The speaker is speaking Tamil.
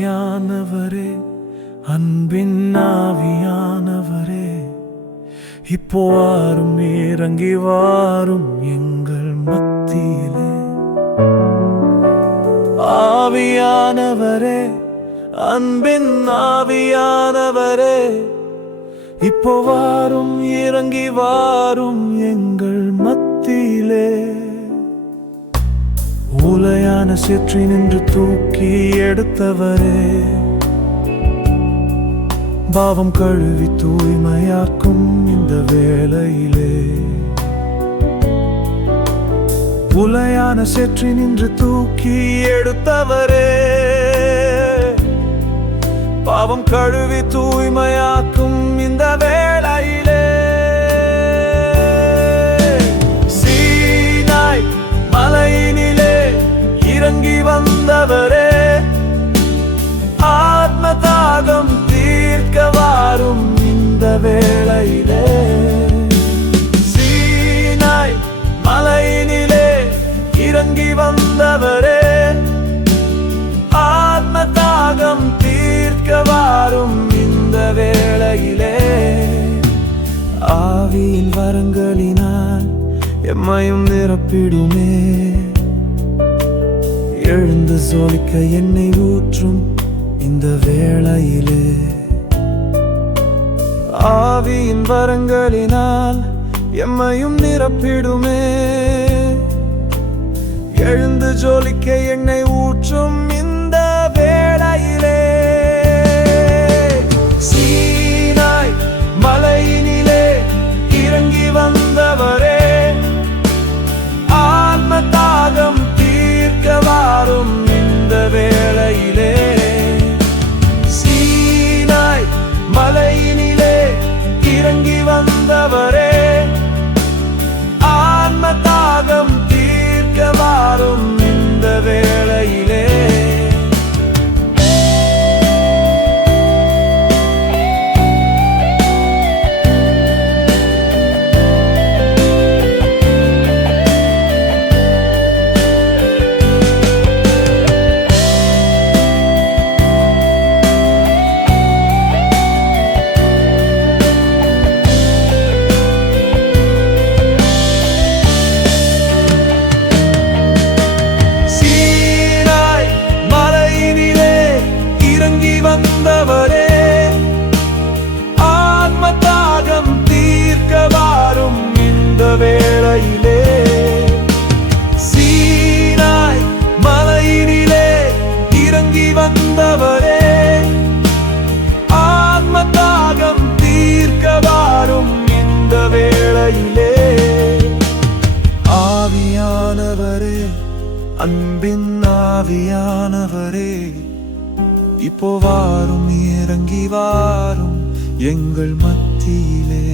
ஆவியானவரே, அன்பின் ஆவியானவரே, இப்போ வாரும், இறங்கி வாரும் எங்கள் மத்தியிலே. ஆவியானவரே, அன்பின் ஆவியானவரே, இப்போ வாரும், இறங்கி வாரும் எங்கள் மத்தியிலே. உலையான சேற்றி நின்று தூக்கி எடுத்தவரே, பாவம் கழுவி தூய்மையாக்கும் இந்த வேளையிலே. உலையான சேற்றி நின்று தூக்கி எடுத்தவரே, பாவம் கழுவி தூய்மையாக்கும் இந்த வேளையிலே. சீனாய் மலையினிலே இறங்கி வந்தவரே, ஆத்ம தாகம் தீர்க்க வாரும் இந்த வேளையிலே. சீனாய் மலையினிலே இறங்கி வந்தவரே, ஆத்ம தாகம் தீர்க்க வாரும் இந்த வேளையிலே. ஆவியின் வரங்களினால் எம்மையும் நிரப்பிடுமே, எழுந்து ஜொலிக்க எண்ணெய் ஊற்றும் இந்த வேளையிலே. ஆவியின் வரங்களினால் எம்மையும் நிரப்பிடுமே, எழுந்து ஜொலிக்க எண்ணெய் ஊற்றும் இந்த வேளையிலே. சீனாய் மலையினிலே இறங்கி வந்தவரே, ஆத்ம தாகம் தீர்க்க வாரும் இந்த வேளையிலே. சீனாய் மலையினிலே இறங்கி வந்தவரே, ஆத்ம தாகம் தீர்க்க வாரும் இந்த வேளையிலே. வந்தவரே, ஆத்ம தாகம் தீர்க்க வாரும் இந்த வேளையிலே. சீனாய் மலையினிலே இறங்கி வந்தவரே, ஆத்ம தாகம் தீர்க்க வாரும் இந்த வேளையிலே. ஆவியானவரே, அன்பின் ஆவியானவரே, இப்போ வாரும், இறங்கி வாரும் எங்கள் மத்தியிலே.